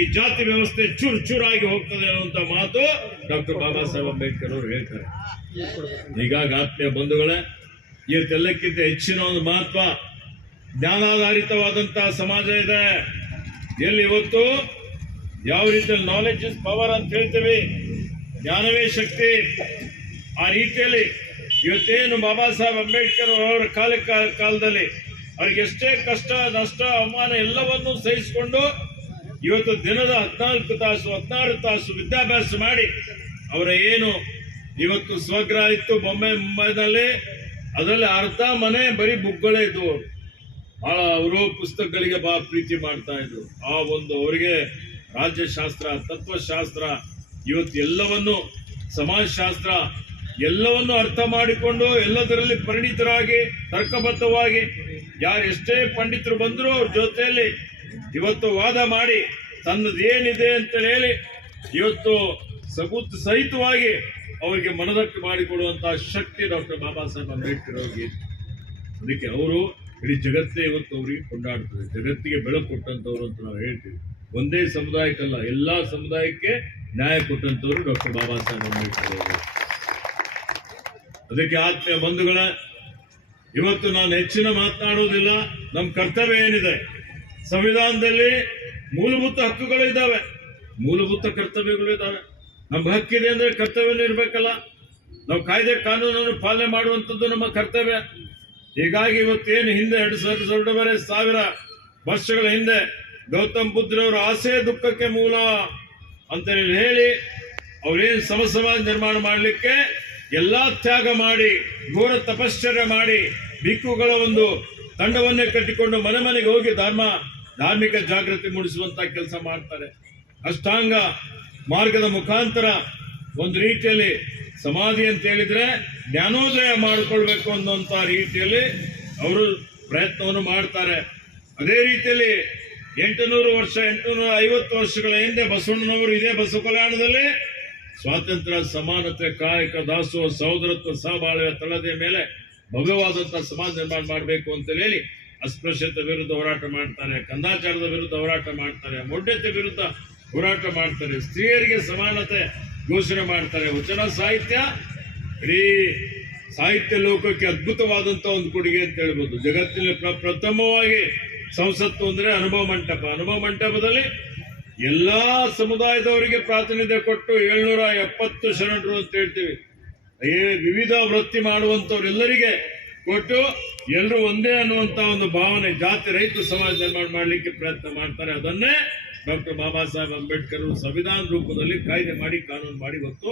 ಈ ಜಾತಿ ವ್ಯವಸ್ಥೆ ಚೂರು ಚೂರಾಗಿ ಹೋಗ್ತದೆ ಅನ್ನುವಂಥ ಮಾತು ಡಾಕ್ಟರ್ ಬಾಬಾ ಸಾಹೇಬ್ ಅಂಬೇಡ್ಕರ್ ಅವರು ಹೇಳ್ತಾರೆ. ಹೀಗಾಗಿ ಆತ್ಮೀಯ ಬಂಧುಗಳೇ ಇವತ್ತೆಲ್ಲಕ್ಕಿಂತ ಹೆಚ್ಚಿನ ಒಂದು ಮಹತ್ವ ಜ್ಞಾನಾಧಾರಿತವಾದಂತಹ ಸಮಾಜ ಇದೆ. ಎಲ್ಲಿ ಇವತ್ತು ಯಾವ ರೀತಿಯಲ್ಲಿ ನಾಲೆಜ್ ಇಸ್ ಪವರ್ ಅಂತ ಹೇಳ್ತೀವಿ. ಜ್ಞಾನವೇ ಶಕ್ತಿ. ಆ ರೀತಿಯಲ್ಲಿ ಇವತ್ತೇನು ಬಾಬಾ ಸಾಹೇಬ್ ಅಂಬೇಡ್ಕರ್ ಅವರ ಕಾಲ ಕಾಲದಲ್ಲಿ ಅವ್ರಿಗೆ ಎಷ್ಟೇ ಕಷ್ಟ, ನಷ್ಟ, ಅವಮಾನ ಎಲ್ಲವನ್ನೂ ಸಹಿಸಿಕೊಂಡು ಇವತ್ತು ದಿನದ ಹದಿನಾಲ್ಕು ತಾಸು, ಹದಿನಾರು ತಾಸು ವಿದ್ಯಾಭ್ಯಾಸ ಮಾಡಿ ಅವರ ಏನು ಇವತ್ತು ಸ್ವಗ್ರಹ ಇತ್ತು ಬೊಂಬೆ ಮುಂಬೈನಲ್ಲಿ ಅದರಲ್ಲಿ ಅರ್ಧ ಮನೆ, ಬರೀ ಬುಕ್ಗಳೇ ಇದ್ವು ಬಹಳ ಅವರು ಪುಸ್ತಕಗಳಿಗೆ ಬಹಳ ಪ್ರೀತಿ ಮಾಡ್ತಾ ಇದ್ರು. ಆ ಒಂದು ಅವರಿಗೆ ರಾಜ್ಯಶಾಸ್ತ್ರ, ತತ್ವಶಾಸ್ತ್ರ, ಇವತ್ತು ಎಲ್ಲವನ್ನು ಸಮಾಜಶಾಸ್ತ್ರ ಎಲ್ಲವನ್ನು ಅರ್ಥ ಮಾಡಿಕೊಂಡು ಎಲ್ಲದರಲ್ಲಿ ಪರಿಣಿತರಾಗಿ, ತರ್ಕಬದ್ಧವಾಗಿ, ಯಾರು ಎಷ್ಟೇ ಪಂಡಿತರು ಬಂದರೂ ಅವ್ರ ಜೊತೆಯಲ್ಲಿ ಇವತ್ತು ವಾದ ಮಾಡಿ, ತನ್ನದೇನಿದೆ ಅಂತ ಹೇಳಿ, ಇವತ್ತು ಸಬೂತ್ ಸಹಿತವಾಗಿ ಅವರಿಗೆ ಮನದಟ್ಟು ಮಾಡಿಕೊಡುವಂತಹ ಶಕ್ತಿ ಡಾಕ್ಟರ್ ಬಾಬಾ ಸಾಹೇಬ್ ಅಂಬೇಡ್ಕರ್ ಅವರಿಗೆ. ಅದಕ್ಕೆ ಅವರು ಇಡೀ ಜಗತ್ತೇ ಇವತ್ತು ಅವರಿಗೆ ಕೊಂಡಾಡ್ತದೆ. ಜಗತ್ತಿಗೆ ಬೆಳಕು ಕೊಟ್ಟಂಥವ್ರು ಅಂತ ನಾವು ಹೇಳ್ತೀವಿ. ಒಂದೇ ಸಮುದಾಯಕ್ಕಲ್ಲ, ಎಲ್ಲಾ ಸಮುದಾಯಕ್ಕೆ ನ್ಯಾಯ ಕೊಟ್ಟಂತವ್ರು ಡಾಕ್ಟರ್ ಬಾಬಾ ಸಾಹೇಬ್ ಅಂಬೇಡ್ಕರ್ ಅವರು. ಅದಕ್ಕೆ ಆತ್ಮೀಯ ಬಂಧುಗಳ, ಇವತ್ತು ನಾನು ಹೆಚ್ಚಿನ ಮಾತನಾಡುವುದಿಲ್ಲ. ನಮ್ಮ ಕರ್ತವ್ಯ ಏನಿದೆ? ಸಂವಿಧಾನದಲ್ಲಿ ಮೂಲಭೂತ ಹಕ್ಕುಗಳು ಇದ್ದಾವೆ. ಮೂಲಭೂತ ಕರ್ತವ್ಯಗಳು ಇದ್ದಾವೆ. ನಮ್ಗೆ ಹಕ್ಕಿದೆ ಅಂದ್ರೆ ಕರ್ತವ್ಯನೂ ಇರಬೇಕಲ್ಲ. ನಾವು ಕಾಯ್ದೆ ಕಾನೂನನ್ನು ಪಾಲನೆ ಮಾಡುವಂಥದ್ದು ನಮ್ಮ ಕರ್ತವ್ಯ. ಹೀಗಾಗಿ ಇವತ್ತೇನು ಹಿಂದೆ ಎರಡು ಸಾವಿರದ ಎರಡೂವರೆ ಸಾವಿರ ವರ್ಷಗಳ ಹಿಂದೆ ಗೌತಮ್ ಬುದ್ಧರವರ ಆಸೆ ದುಃಖಕ್ಕೆ ಮೂಲ ಅಂತ ಹೇಳಿ ಅವರೇನು ಅವ್ರೇನು ಸಮ ಸಮಾಜ ನಿರ್ಮಾಣ ಮಾಡಲಿಕ್ಕೆ ಎಲ್ಲಾ ತ್ಯಾಗ ಮಾಡಿ, ಘೋರ ತಪಶ್ಚರ್ಯ ಮಾಡಿ ಬಿಕ್ಕುಗಳ ಒಂದು ತಂಡವನ್ನೇ ಕಟ್ಟಿಕೊಂಡು ಮನೆ ಮನೆಗೆ ಹೋಗಿ ಧರ್ಮ, ಧಾರ್ಮಿಕ ಜಾಗೃತಿ ಮೂಡಿಸುವಂತ ಕೆಲಸ ಮಾಡ್ತಾರೆ. ಅಷ್ಟಾಂಗ ಮಾರ್ಗದ ಮುಖಾಂತರ ಒಂದು ರೀತಿಯಲ್ಲಿ ಸಮಾಧಿ ಅಂತ ಹೇಳಿದ್ರೆ ಜ್ಞಾನೋದಯ ಮಾಡಿಕೊಳ್ಬೇಕು ಅನ್ನುವಂತ ರೀತಿಯಲ್ಲಿ ಅವರು ಪ್ರಯತ್ನವನ್ನು ಮಾಡ್ತಾರೆ. ಅದೇ ರೀತಿಯಲ್ಲಿ ಎಂಟುನೂರು ವರ್ಷ, ಎಂಟುನೂರ ಐವತ್ತು ವರ್ಷಗಳ ಹಿಂದೆ ಬಸವಣ್ಣನವರು ಇದೇ ಬಸವ ಕಲ್ಯಾಣದಲ್ಲಿ ಸ್ವಾತಂತ್ರ್ಯ, ಸಮಾನತೆ, ಕಾಯಕ, ದಾಸೋಹ, ಸಹೋದರತ್ವ ಸಹಬಾಳ್ವೆಯ ತಳದ ಮೇಲೆ ಭವ್ಯವಾದಂತಹ ಸಮಾಜ ನಿರ್ಮಾಣ ಮಾಡಬೇಕು ಅಂತ ಹೇಳಿ ಅಸ್ಪೃಶ್ಯತೆ ವಿರುದ್ಧ ಹೋರಾಟ ಮಾಡ್ತಾರೆ, ಕಂದಾಚಾರದ ವಿರುದ್ಧ ಹೋರಾಟ ಮಾಡ್ತಾರೆ ಮೊಡ್ಡತೆ ವಿರುದ್ಧ ಹೋರಾಟ ಮಾಡ್ತಾರೆ, ಸ್ತ್ರೀಯರಿಗೆ ಸಮಾನತೆ ಘೋಷಣೆ ಮಾಡ್ತಾರೆ. ವಚನ ಸಾಹಿತ್ಯ, ಇಡೀ ಸಾಹಿತ್ಯ ಲೋಕಕ್ಕೆ ಅದ್ಭುತವಾದಂಥ ಒಂದು ಕೊಡುಗೆ ಅಂತ ಹೇಳ್ಬೋದು. ಜಗತ್ತಿನಲ್ಲಿ ಪ್ರ- ಪ್ರಥಮವಾಗಿ ಸಂಸತ್ತು ಅಂದ್ರೆ ಅನುಭವ ಮಂಟಪ. ಅನುಭವ ಮಂಟಪದಲ್ಲಿ ಎಲ್ಲಾ ಸಮುದಾಯದವರಿಗೆ ಪ್ರಾತಿನಿಧ್ಯ ಕೊಟ್ಟು ಏಳ್ನೂರ ಎಪ್ಪತ್ತು ಶರಣರು ಅಂತ ಹೇಳ್ತೀವಿ. ವಿವಿಧ ವೃತ್ತಿ ಮಾಡುವಂತವರೆಲ್ಲರಿಗೆ ಕೊಟ್ಟು ಎಲ್ಲರೂ ಒಂದೇ ಅನ್ನುವಂತ ಒಂದು ಭಾವನೆ ಜಾತಿ, ರೈತ, ಸಮಾಜ ನಿರ್ಮಾಣ ಮಾಡಲಿಕ್ಕೆ ಪ್ರಯತ್ನ ಮಾಡ್ತಾರೆ. ಅದನ್ನೇ ಡಾಕ್ಟರ್ ಬಾಬಾ ಸಾಹೇಬ್ ಅಂಬೇಡ್ಕರ್ ಸಂವಿಧಾನ ರೂಪದಲ್ಲಿ ಕಾಯ್ದೆ ಮಾಡಿ ಕಾನೂನು ಮಾಡಿ ಇವತ್ತು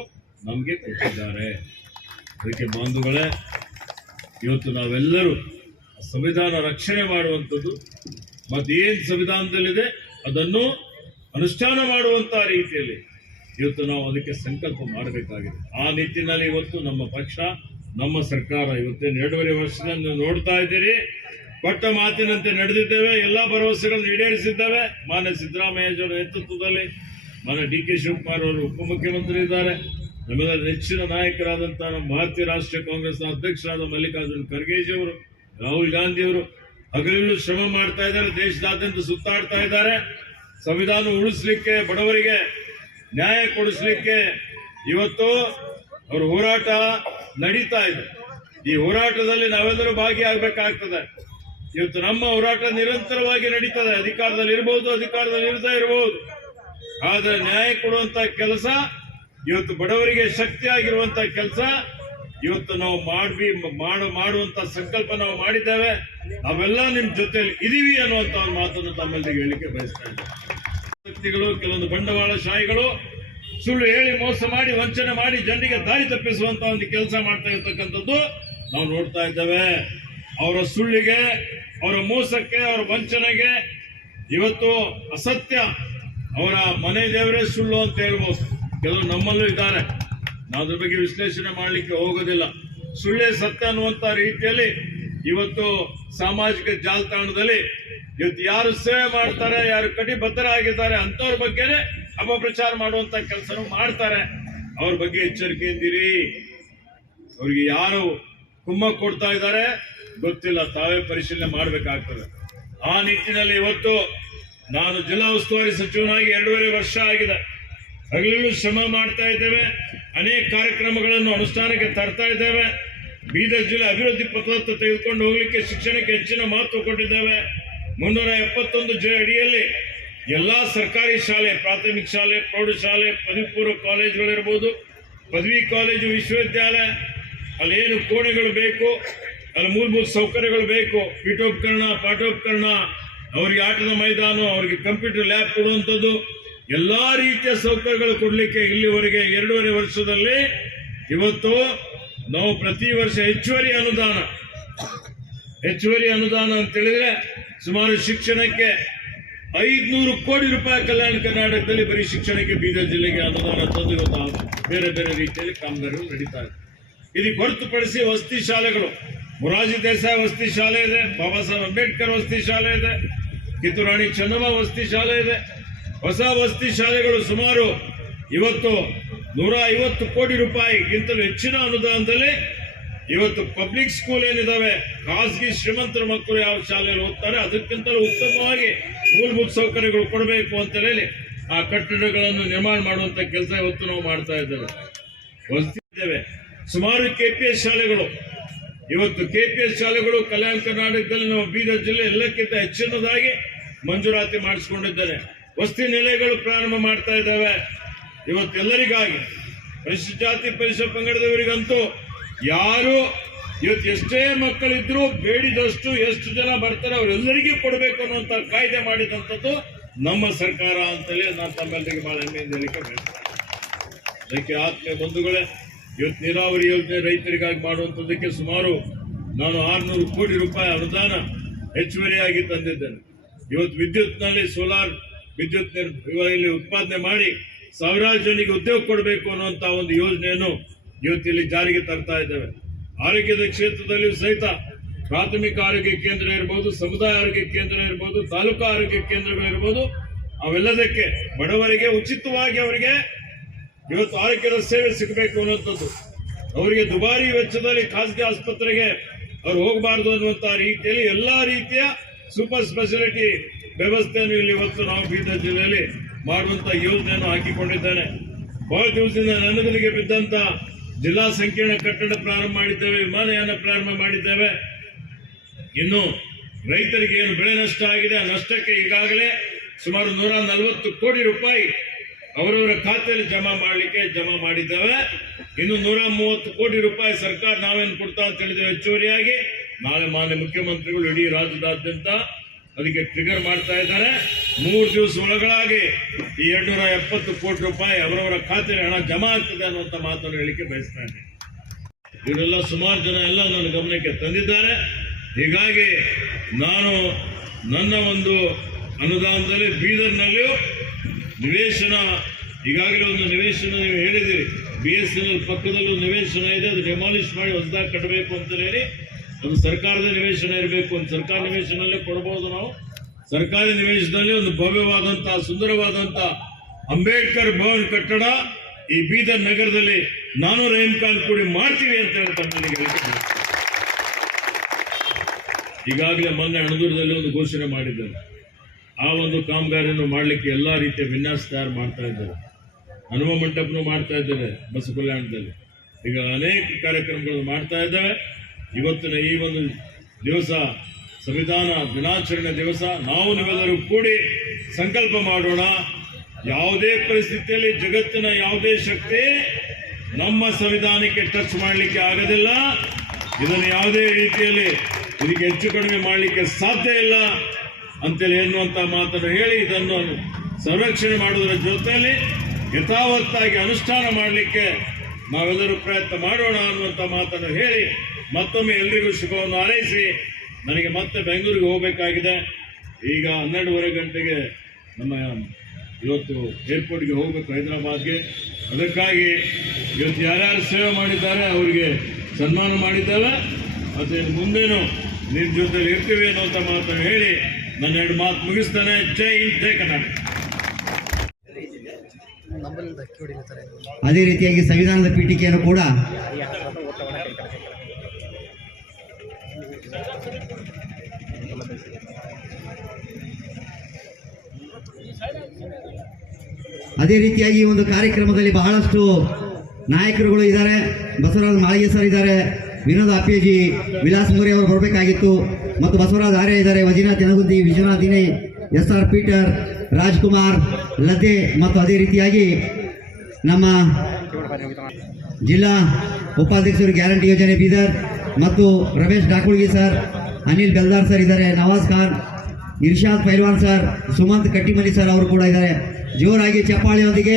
ನಮಗೆ ಕೊಟ್ಟಿದ್ದಾರೆ. ಅದಕ್ಕೆ ಬಾಂಧುಗಳೇ, ಇವತ್ತು ನಾವೆಲ್ಲರೂ ಸಂವಿಧಾನ ರಕ್ಷಣೆ ಮಾಡುವಂಥದ್ದು ಮತ್ತೆ ಏನ್ ಸಂವಿಧಾನದಲ್ಲಿದೆ ಅದನ್ನು ಅನುಷ್ಠಾನ ಮಾಡುವಂಥ ರೀತಿಯಲ್ಲಿ ಇವತ್ತು ನಾವು ಅದಕ್ಕೆ ಸಂಕಲ್ಪ ಮಾಡಬೇಕಾಗಿದೆ. ಆ ನಿಟ್ಟಿನಲ್ಲಿ ಇವತ್ತು ನಮ್ಮ ಪಕ್ಷ, ನಮ್ಮ ಸರ್ಕಾರ ಇವತ್ತೇನು ಎರಡೂವರೆ ವರ್ಷದಿಂದ ನೋಡ್ತಾ ಇದ್ದೀರಿ. ಕೊಟ್ಟ ಮಾತಿನಂತೆ ನಡೆದಿದ್ದೇವೆ, ಎಲ್ಲ ಭರವಸೆಗಳನ್ನು ಈಡೇರಿಸಿದ್ದೇವೆ. ಮಾನ್ಯ ಸಿದ್ದರಾಮಯ್ಯಜವರ ನೇತೃತ್ವದಲ್ಲಿ ಮಾನ್ಯ ಡಿ ಕೆ ಶಿವಕುಮಾರ್ ಅವರು ಉಪಮುಖ್ಯಮಂತ್ರಿ ಇದ್ದಾರೆ. ನಮ್ಮೆಲ್ಲ ನೆಚ್ಚಿನ ನಾಯಕರಾದಂತಹ ನಮ್ಮ ಭಾರತೀಯ ರಾಷ್ಟ್ರೀಯ ಕಾಂಗ್ರೆಸ್ನ ಅಧ್ಯಕ್ಷರಾದ ಮಲ್ಲಿಕಾರ್ಜುನ್ ಖರ್ಗೆಜಿಯವರು ರಾಹುಲ್ ಗಾಂಧಿಯವರು ಹಗಲಿರುಳು ಶ್ರಮ ಮಾಡ್ತಾ ಇದ್ದಾರೆ, ದೇಶದಾದ್ಯಂತ ಸುತ್ತಾಡ್ತಾ ಇದ್ದಾರೆ. ಸಂವಿಧಾನ ಉಳಿಸ್ಲಿಕ್ಕೆ, ಬಡವರಿಗೆ ನ್ಯಾಯ ಕೊಡಿಸ್ಲಿಕ್ಕೆ ಇವತ್ತು ಅವರ ಹೋರಾಟ ನಡೀತಾ ಇದೆ. ಈ ಹೋರಾಟದಲ್ಲಿ ನಾವೆಲ್ಲರೂ ಭಾಗಿಯಾಗಬೇಕಾಗ್ತದೆ. ಇವತ್ತು ನಮ್ಮ ಹೋರಾಟ ನಿರಂತರವಾಗಿ ನಡೀತದೆ. ಅಧಿಕಾರದಲ್ಲಿ ಇರಬಹುದು ಅಧಿಕಾರದಲ್ಲಿ ಇರ್ತಾ ಇರಬಹುದು ಆದರೆ ನ್ಯಾಯ ಕೊಡುವಂತ ಕೆಲಸ, ಇವತ್ತು ಬಡವರಿಗೆ ಶಕ್ತಿ ಆಗಿರುವಂತ ಕೆಲಸ, ಇವತ್ತು ನಾವು ಮಾಡಿ ಮಾಡು, ಮಾಡುವಂತ ಸಂಕಲ್ಪ ನಾವು ಮಾಡಿದ್ದೇವೆ. ನಾವೆಲ್ಲ ನಿಮ್ ಜೊತೆಯಲ್ಲಿ ಇದೀವಿ ಅನ್ನುವಂತ ಮಾತನ್ನು ತಮ್ಮಲ್ಲಿ ಹೇಳಿಕೆ ಬಯಸ್ತಾ ಇದ್ದೇವೆ ಶಕ್ತಿಗಳು ಕೆಲವೊಂದು ಬಂಡವಾಳಶಾಹಿಗಳು ಸುಳ್ಳು ಹೇಳಿ ಮೋಸ ಮಾಡಿ, ವಂಚನೆ ಮಾಡಿ, ಜನರಿಗೆ ದಾರಿ ತಪ್ಪಿಸುವಂತ ಒಂದು ಕೆಲಸ ಮಾಡ್ತಾ ಇರ್ತಕ್ಕಂಥದ್ದು ನಾವು ನೋಡ್ತಾ ಇದ್ದೇವೆ. ಅವರ ಸುಳ್ಳಿಗೆ, ಅವರ ಮೋಸಕ್ಕೆ, ಅವರ ವಂಚನೆಗೆ ಇವತ್ತು ಅಸತ್ಯ. ಅವರ ಮನೆ ದೇವರೇ ಸುಳ್ಳು ಅಂತ ಹೇಳ್ಬೋದು. ಕೆಲವು ನಮ್ಮಲ್ಲೂ ಇದ್ದಾರೆ. ನಾವು ಅದ್ರ ಬಗ್ಗೆ ವಿಶ್ಲೇಷಣೆ ಮಾಡಲಿಕ್ಕೆ ಹೋಗೋದಿಲ್ಲ. ಸುಳ್ಳೇ ಸತ್ಯ ಅನ್ನುವಂತ ರೀತಿಯಲ್ಲಿ ಇವತ್ತು ಸಾಮಾಜಿಕ ಜಾಲತಾಣದಲ್ಲಿ ಇವತ್ತು ಯಾರು ಸೇವೆ ಮಾಡ್ತಾರೆ, ಯಾರು ಕಟಿಬದ್ಧರಾಗಿದ್ದಾರೆ ಅಂಥವ್ರ ಬಗ್ಗೆನೇ ಅಪಪ್ರಚಾರ ಮಾಡುವಂತ ಕೆಲಸ ಮಾಡ್ತಾರೆ. ಅವ್ರ ಬಗ್ಗೆ ಎಚ್ಚರಿಕೆಯಿಂದಿರಿ ಅವ್ರಿಗೆ ಯಾರು ಕುಮ್ಮಕ್ ಕೊಡ್ತಾ ಇದ್ದಾರೆ. ಗೊತ್ತಿಲ್ಲ, ತಾವೇ ಪರಿಶೀಲನೆ ಮಾಡಬೇಕಾಗ್ತದೆ. ಆ ನಿಟ್ಟಿನಲ್ಲಿ ಇವತ್ತು ನಾನು ಜಿಲ್ಲಾ ಉಸ್ತುವಾರಿ ಸಚಿವನಾಗಿ ಎರಡೂವರೆ ವರ್ಷ ಆಗಿದೆ. ಆಗಲೂ ಶ್ರಮ ಮಾಡ್ತಾ ಇದ್ದೇವೆ. ಅನೇಕ ಕಾರ್ಯಕ್ರಮಗಳನ್ನು ಅನುಷ್ಠಾನಕ್ಕೆ ತರ್ತಾ ಇದ್ದೇವೆ. ಬೀದರ್ ಜಿಲ್ಲೆ ಅಭಿವೃದ್ಧಿ ಪಥದತ್ತ ತೆಗೆದುಕೊಂಡು ಹೋಗಲಿಕ್ಕೆ ಶಿಕ್ಷಣಕ್ಕೆ ಹೆಚ್ಚಿನ ಮಹತ್ವ ಕೊಟ್ಟಿದ್ದೇವೆ. ಮುನ್ನೂರ ಎಪ್ಪತ್ತೊಂದು ಜೆ ಅಡಿಯಲ್ಲಿ ಎಲ್ಲಾ ಸರ್ಕಾರಿ ಶಾಲೆ, ಪ್ರಾಥಮಿಕ ಶಾಲೆ, ಪ್ರೌಢಶಾಲೆ, ಪದವಿ ಪೂರ್ವ ಕಾಲೇಜುಗಳಿರ್ಬೋದು. ಪದವಿ ಕಾಲೇಜು ವಿಶ್ವವಿದ್ಯಾಲಯ ಅಲ್ಲೇನು ಕೋಣೆಗಳು ಬೇಕು, ಅಲ್ಲಿ ಮೂಲಭೂತ ಸೌಕರ್ಯಗಳು ಬೇಕು, ಪೀಠೋಪಕರಣ, ಪಾಠೋಪಕರಣ, ಅವರಿಗೆ ಆಟದ ಮೈದಾನ, ಅವರಿಗೆ ಕಂಪ್ಯೂಟರ್ ಲ್ಯಾಬ್ ಕೊಡುವಂಥದ್ದು, ಎಲ್ಲಾ ರೀತಿಯ ಸೌಕರ್ಯಗಳು ಕೊಡಲಿಕ್ಕೆ ಇಲ್ಲಿವರೆಗೆ ಎರಡೂವರೆ ವರ್ಷದಲ್ಲಿ, ಇವತ್ತು ನಾವು ಪ್ರತಿ ವರ್ಷ ಹೆಚ್ಚುವರಿ ಅನುದಾನ ಹೆಚ್ಚುವರಿ ಅನುದಾನ ಅಂತ ಹೇಳಿದ್ರೆ ಸುಮಾರು ಶಿಕ್ಷಣಕ್ಕೆ ಐದುನೂರು ಕೋಟಿ ರೂಪಾಯಿ ಕಲ್ಯಾಣ ಕರ್ನಾಟಕದಲ್ಲಿ ಬರೀ ಶಿಕ್ಷಣಕ್ಕೆ ಬೀದರ್ ಜಿಲ್ಲೆಗೆ ಅನುದಾನ ತಂದು ಇವತ್ತು ಬೇರೆ ಬೇರೆ ರೀತಿಯಲ್ಲಿ ಕಾಮಗಾರಿಗಳು ನಡೀತಾ ಇದೆ. ಇದಕ್ಕೆ ಹೊರತುಪಡಿಸಿ ವಸತಿ ಶಾಲೆಗಳು. ಮುರಾಜಿ ದೇಸಾಯಿ ವಸತಿ ಶಾಲೆ ಇದೆ, ಬಾಬಾ ಸಾಹೇಬ್ ಅಂಬೇಡ್ಕರ್ ವಸತಿ ಶಾಲೆ ಇದೆ, ಕಿತ್ತೂರಾಣಿ ಚೆನ್ನಮ್ಮ ವಸತಿ ಶಾಲೆ ಇದೆ. ಹೊಸ ವಸತಿ ಶಾಲೆಗಳು ಸುಮಾರು ಇವತ್ತು ನೂರ ಐವತ್ತು ಕೋಟಿ ರೂಪಾಯಿಗಿಂತಲೂ ಹೆಚ್ಚಿನ ಅನುದಾನದಲ್ಲಿ ಇವತ್ತು ಪಬ್ಲಿಕ್ ಸ್ಕೂಲ್ ಏನಿದಾವೆ, ಖಾಸಗಿ ಶ್ರೀಮಂತರ ಮಕ್ಕಳು ಯಾವ ಶಾಲೆಯಲ್ಲಿ ಓದ್ತಾರೆ, ಅದಕ್ಕಿಂತಲೂ ಉತ್ತಮವಾಗಿ ಮೂಲಭೂತ ಸೌಕರ್ಯಗಳು ಕೊಡಬೇಕು ಅಂತ ಹೇಳಿ ಆ ಕಟ್ಟಡಗಳನ್ನು ನಿರ್ಮಾಣ ಮಾಡುವಂತ ಕೆಲಸ ಇವತ್ತು ನಾವು ಮಾಡ್ತಾ ಇದ್ದೇವೆ. ಇದ್ದೇವೆ. ಸುಮಾರು ಕೆ ಪಿ ಎಸ್ ಶಾಲೆಗಳು. ಇವತ್ತು ಕೆ ಪಿ ಎಸ್ ಶಾಲೆಗಳು ಕಲ್ಯಾಣ ಕರ್ನಾಟಕದಲ್ಲಿ ನಮ್ಮ ಬೀದರ್ ಜಿಲ್ಲೆ ಎಲ್ಲಕ್ಕಿಂತ ಹೆಚ್ಚಿನದಾಗಿ ಮಂಜೂರಾತಿ ಮಾಡಿಸಿಕೊಂಡಿದ್ದಾರೆ ವಸತಿ ನಿಲಯಗಳು ಪ್ರಾರಂಭ ಮಾಡ್ತಾ ಇದ್ದಾವೆ. ಇವತ್ತೆಲ್ಲರಿಗಾಗಿ ಪರಿಶಿಷ್ಟ ಜಾತಿ ಪರಿಷತ್ ಪಂಗಡದವರಿಗಂತೂ ಯಾರು ಇವತ್ತು ಎಷ್ಟೇ ಮಕ್ಕಳಿದ್ರು ಬೇಡಿದಷ್ಟು ಎಷ್ಟು ಜನ ಬರ್ತಾರೆ ಅವರೆಲ್ಲರಿಗೂ ಕೊಡಬೇಕು ಅನ್ನುವಂಥ ಕಾಯ್ದೆ ಮಾಡಿದಂಥದ್ದು ನಮ್ಮ ಸರ್ಕಾರ ಅಂತೇಳಿ ನಾನು ತಮ್ಮೆಲ್ಲರಿಗೆ ಬಹಳ ಹೆಮ್ಮೆಯಿಂದ ಹೇಳಿಕೆ ಬಯಸ್ತೇನೆ ಅದಕ್ಕೆ ಆತ್ಮೀಯ ಬಂಧುಗಳೇ ಇವತ್ತು ನೀರಾವರಿ ಯೋಜನೆ ರೈತರಿಗಾಗಿ ಮಾಡುವಂಥದ್ದಕ್ಕೆ ಸುಮಾರು ನಾನು ಆರುನೂರು ಕೋಟಿ ರೂಪಾಯಿ ಅನುದಾನ ಹೆಚ್ಚುವರಿಯಾಗಿ ತಂದಿದ್ದೇನೆ. ಇವತ್ತು ವಿದ್ಯುತ್ನಲ್ಲಿ ಸೋಲಾರ್ ವಿದ್ಯುತ್ ಇಲ್ಲಿ ಉತ್ಪಾದನೆ ಮಾಡಿ ಸಾವಿರಾರು ಜನರಿಗೆ ಉದ್ಯೋಗ ಕೊಡಬೇಕು ಅನ್ನುವಂಥ ಒಂದು ಯೋಜನೆಯನ್ನು ಇವತ್ತು ಇಲ್ಲಿ ಜಾರಿಗೆ ತರ್ತಾ ಇದ್ದೇವೆ. ಆರೋಗ್ಯದ ಕ್ಷೇತ್ರದಲ್ಲಿಯೂ ಸಹಿತ ಪ್ರಾಥಮಿಕ ಆರೋಗ್ಯ ಕೇಂದ್ರ ಇರ್ಬೋದು, ಸಮುದಾಯ ಆರೋಗ್ಯ ಕೇಂದ್ರ ಇರ್ಬೋದು, ತಾಲೂಕು ಆರೋಗ್ಯ ಕೇಂದ್ರಗಳಿರ್ಬೋದು, ಅವೆಲ್ಲದಕ್ಕೆ ಬಡವರಿಗೆ ಉಚಿತವಾಗಿ ಅವರಿಗೆ ಇವತ್ತು ಆರೋಗ್ಯದ ಸೇವೆ ಸಿಗಬೇಕು ಅನ್ನುವಂಥದ್ದು. ಅವರಿಗೆ ದುಬಾರಿ ವೆಚ್ಚದಲ್ಲಿ ಖಾಸಗಿ ಆಸ್ಪತ್ರೆಗೆ ಅವ್ರು ಹೋಗಬಾರದು ಅನ್ನುವಂಥ ರೀತಿಯಲ್ಲಿ ಎಲ್ಲಾ ರೀತಿಯ ಸೂಪರ್ ಸ್ಪೆಷಾಲಿಟಿ ವ್ಯವಸ್ಥೆಯನ್ನು ಇಲ್ಲಿ ಇವತ್ತು ನಾವು ಬೀದರ್ ಜಿಲ್ಲೆಯಲ್ಲಿ ಮಾಡುವಂತ ಯೋಜನೆಯನ್ನು ಹಾಕಿಕೊಂಡಿದ್ದೇನೆ. ಬಹಳ ದಿವಸದಿಂದ ನನಗಲಿಗೆ ಬಿದ್ದಂಥ ಜಿಲ್ಲಾ ಸಂಕೀರ್ಣ ಕಟ್ಟಡ ಪ್ರಾರಂಭ ಮಾಡಿದ್ದೇವೆ, ವಿಮಾನಯಾನ ಪ್ರಾರಂಭ ಮಾಡಿದ್ದೇವೆ. ಇನ್ನು ರೈತರಿಗೆ ಏನು ಬೆಳೆ ನಷ್ಟ ಆಗಿದೆ ಆ ನಷ್ಟಕ್ಕೆ ಈಗಾಗಲೇ ಸುಮಾರು ನೂರ ನಲವತ್ತು ಕೋಟಿ ರೂಪಾಯಿ ಅವರವರ ಖಾತೆಯಲ್ಲಿ ಜಮಾ ಮಾಡಲಿಕ್ಕೆ ಜಮಾ ಮಾಡಿದ್ದೇವೆ. ಇನ್ನು ನೂರ ಮೂವತ್ತು ಕೋಟಿ ರೂಪಾಯಿ ಸರ್ಕಾರ ನಾವೇನು ಕೊಡ್ತಾ ಅಂತ ಹೇಳಿದ್ದೇವೆ ಹೆಚ್ಚುವರಿಯಾಗಿ ನಾಳೆ ಮಾನ್ಯ ಮುಖ್ಯಮಂತ್ರಿಗಳು ಇಡೀ ರಾಜ್ಯದಾದ್ಯಂತ ಅದಕ್ಕೆ ಟ್ರಿಗರ್ ಮಾಡ್ತಾ ಇದ್ದಾರೆ. ಮೂರು ದಿವಸ ಒಳಗಾಗಿ ಈ ಎರಡ್ನೂರ ಎಪ್ಪತ್ತು ಕೋಟಿ ರೂಪಾಯಿ ಅವರವರ ಖಾತೆಯಲ್ಲಿ ಹಣ ಜಮಾ ಆಗ್ತದೆ ಅನ್ನುವಂಥ ಮಾತನ್ನು ಹೇಳಿಕೆ ಬಯಸ್ತಾ ಇದ್ದೇನೆ. ಇವರೆಲ್ಲ ಸುಮಾರು ಜನ ಎಲ್ಲ ನನ್ನ ಗಮನಕ್ಕೆ ತಂದಿದ್ದಾರೆ. ಹೀಗಾಗಿ ನಾನು ನನ್ನ ಒಂದು ಅನುದಾನದಲ್ಲಿ ಬೀದರ್ನಲ್ಲಿಯೂ ನಿವೇಶನ, ಈಗಾಗಲೇ ಒಂದು ನಿವೇಶನ ನೀವು ಹೇಳಿದಿರಿ ಬಿ ಎಸ್ ಎನ್ ಎಲ್ ಪಕ್ಕದಲ್ಲೂ ನಿವೇಶನ ಇದೆ ಅದು ಡೆಮಾಲಿಷ್ ಮಾಡಿ ಹೊಸದಾಗಿ ಕಟ್ಟಬೇಕು ಅಂತ ಹೇಳಿ ಅದು ಸರ್ಕಾರದ ನಿವೇಶನ ಇರಬೇಕು. ಒಂದು ಸರ್ಕಾರ ನಿವೇಶನಲ್ಲೇ ಕೊಡಬಹುದು ನಾವು. ಸರ್ಕಾರಿ ನಿವೇಶನದಲ್ಲಿ ಒಂದು ಭವ್ಯವಾದಂತಹ ಸುಂದರವಾದಂಥ ಅಂಬೇಡ್ಕರ್ ಭವನ್ ಕಟ್ಟಡ ಈ ಬೀದರ್ ನಗರದಲ್ಲಿ ನಾನು ರಹೀಂ ಖಾನ್ ಕೂಡಿ ಮಾಡ್ತೀವಿ ಅಂತ ಹೇಳ್ತಾರೆ. ಈಗಾಗಲೇ ಮೊನ್ನೆ ಅಣದೂರದಲ್ಲಿ ಒಂದು ಘೋಷಣೆ ಮಾಡಿದ್ದಾರೆ. ಆ ಒಂದು ಕಾಮಗಾರಿಯನ್ನು ಮಾಡಲಿಕ್ಕೆ ಎಲ್ಲ ರೀತಿಯ ವಿನ್ಯಾಸ ತಯಾರು ಮಾಡ್ತಾ ಇದ್ದಾರೆ. ಹನುಮ ಮಂಟಪನು ಮಾಡ್ತಾ ಇದ್ದಾರೆ ಬಸ್ ಕಲ್ಯಾಣದಲ್ಲಿ. ಈಗ ಅನೇಕ ಕಾರ್ಯಕ್ರಮಗಳನ್ನು ಮಾಡ್ತಾ ಇದ್ದೇವೆ. ಇವತ್ತಿನ ಈ ಒಂದು ದಿವಸ, ಸಂವಿಧಾನ ದಿನಾಚರಣೆ ದಿವಸ, ನಾವು ನೀವೆಲ್ಲರೂ ಕೂಡಿ ಸಂಕಲ್ಪ ಮಾಡೋಣ. ಯಾವುದೇ ಪರಿಸ್ಥಿತಿಯಲ್ಲಿ ಜಗತ್ತಿನ ಯಾವುದೇ ಶಕ್ತಿ ನಮ್ಮ ಸಂವಿಧಾನಕ್ಕೆ ಟಚ್ ಮಾಡಲಿಕ್ಕೆ ಆಗೋದಿಲ್ಲ. ಇದನ್ನು ಯಾವುದೇ ರೀತಿಯಲ್ಲಿ ಇದಕ್ಕೆ ಹೆಚ್ಚು ಕಡಿಮೆ ಮಾಡಲಿಕ್ಕೆ ಸಾಧ್ಯ ಇಲ್ಲ. ಅಂತೇಳಿ ಎನ್ನುವಂತ ಮಾತನ್ನು ಹೇಳಿ ಇದನ್ನು ಸಂರಕ್ಷಣೆ ಮಾಡುವುದರ ಜೊತೆಯಲ್ಲಿ ಯಥಾವತ್ತಾಗಿ ಅನುಷ್ಠಾನ ಮಾಡಲಿಕ್ಕೆ ನಾವೆಲ್ಲರೂ ಪ್ರಯತ್ನ ಮಾಡೋಣ ಅನ್ನುವಂಥ ಮಾತನ್ನು ಹೇಳಿ ಮತ್ತೊಮ್ಮೆ ಎಲ್ಲರಿಗೂ ಶುಭವನ್ನು ಹಾರೈಸಿ ನನಗೆ ಮತ್ತೆ ಬೆಂಗಳೂರಿಗೆ ಹೋಗಬೇಕಾಗಿದೆ. ಈಗ ಹನ್ನೆರಡೂವರೆ ಗಂಟೆಗೆ ನಮ್ಮ ಇವತ್ತು ಏರ್ಪೋರ್ಟ್ಗೆ ಹೋಗಬೇಕು ಹೈದರಾಬಾದ್ಗೆ. ಅದಕ್ಕಾಗಿ ಇವತ್ತು ಯಾರ್ಯಾರು ಸೇವೆ ಮಾಡಿದ್ದಾರೆ ಅವರಿಗೆ ಸನ್ಮಾನ ಮಾಡಿದ್ದೇವೆ. ಮತ್ತು ಮುಂದೇನು ನಿಮ್ಮ ಜೊತೆಯಲ್ಲಿ ಇರ್ತೀವಿ ಅನ್ನೋಂಥ ಮಾತನ್ನು ಹೇಳಿ ನನ್ನ ಎರಡು ಮಾತು ಮುಗಿಸ್ತಾನೆ. ಜೈ ಹಿಂದ್, ಜೈ ಕರ್ನಾಟಕ. ಅದೇ ರೀತಿಯಾಗಿ ಸಂವಿಧಾನದ ಪೀಠಿಕೆಯನ್ನು ಕೂಡ ಅದೇ ರೀತಿಯಾಗಿ ಒಂದು ಕಾರ್ಯಕ್ರಮದಲ್ಲಿ ಬಹಳಷ್ಟು ನಾಯಕರುಗಳು ಇದ್ದಾರೆ. ಬಸವರಾಜ ಮಾಳಿಗೆ ಸರ್ ಇದ್ದಾರೆ. ವಿನೋದ್ ಅಪ್ಪೇಜಿ, ವಿಲಾಸ್ ಮೋರಿ ಅವರು ಬರಬೇಕಾಗಿತ್ತು. ಮತ್ತು ಬಸವರಾಜ್ ಆರ್ಯ ಇದ್ದಾರೆ, ವಜಿನಾಥ್ ಯನಗುಂದಿ, ವಿಶ್ವನಾಥ್ ದಿನೇ ಎಸ್ ಆರ್ ಪೀಟರ್, ರಾಜ್ಕುಮಾರ್ ಲತೆ ಮತ್ತು ಅದೇ ರೀತಿಯಾಗಿ ನಮ್ಮ ಜಿಲ್ಲಾ ಉಪಾಧ್ಯಕ್ಷರು ಗ್ಯಾರಂಟಿ ಯೋಜನೆ ಬೀದರ್ ಮತ್ತು ರಮೇಶ್ ಡಾಕುಳ್ಗಿ ಸರ್, ಅನಿಲ್ ಬೆಲ್ದಾರ್ ಸರ್ ಇದ್ದಾರೆ, ನವಾಜ್ ಖಾನ್, ಇರ್ಷಾದ್ ಪೈಲ್ವಾನ್ ಸರ್, ಸುಮಂತ್ ಕಟ್ಟಿಮನಿ ಸರ್ ಅವರು ಕೂಡ ಇದ್ದಾರೆ. ಜೋರಾಗಿ ಚಪ್ಪಾಳಿಯೊಂದಿಗೆ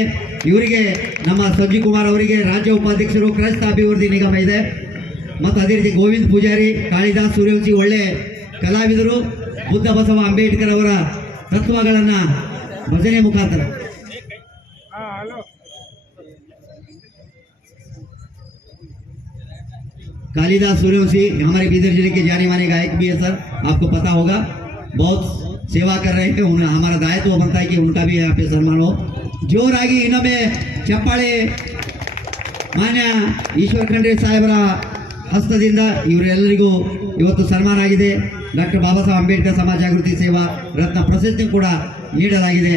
ಇವರಿಗೆ ನಮ್ಮ ಸಂಜೀವ್ ಕುಮಾರ್ ಅವರಿಗೆ ರಾಜ್ಯ ಉಪಾಧ್ಯಕ್ಷರು, ಕ್ರೈಸ್ತ ಅಭಿವೃದ್ಧಿ ನಿಗಮ ಇದೆ. मत अदे रीति गोविंद पूजारी कालिदास सूर्यवंशी वाले कला बुद्ध बसव ಅಂಬೇಡ್ಕರ್ तत्व भजने मुखातर कालिदास सूर्यवंशी हमारे बीदर ज़िले के जाने माने गायक भी है सर आपको पता होगा बहुत सेवा कर रहे हैं उन्हें हमारा दायित्व तो बनता है कि उनका भी यहाँ पे सम्मान हो ज़ोर आगे इनमें चप्पाड़े मान्य ईश्वर खंडे साहेबरा ಹಸ್ತದಿಂದ ಇವರೆಲ್ಲರಿಗೂ ಇವತ್ತು ಸನ್ಮಾನ ಆಗಿದೆ. ಡಾಕ್ಟರ್ ಬಾಬಾ ಸಾಹೇಬ್ ಅಂಬೇಡ್ಕರ್ ಸಮಾಜ ಜಾಗೃತಿ ಸೇವಾ ರತ್ನ ಪ್ರಶಸ್ತಿ ಕೂಡ ನೀಡಲಾಗಿದೆ.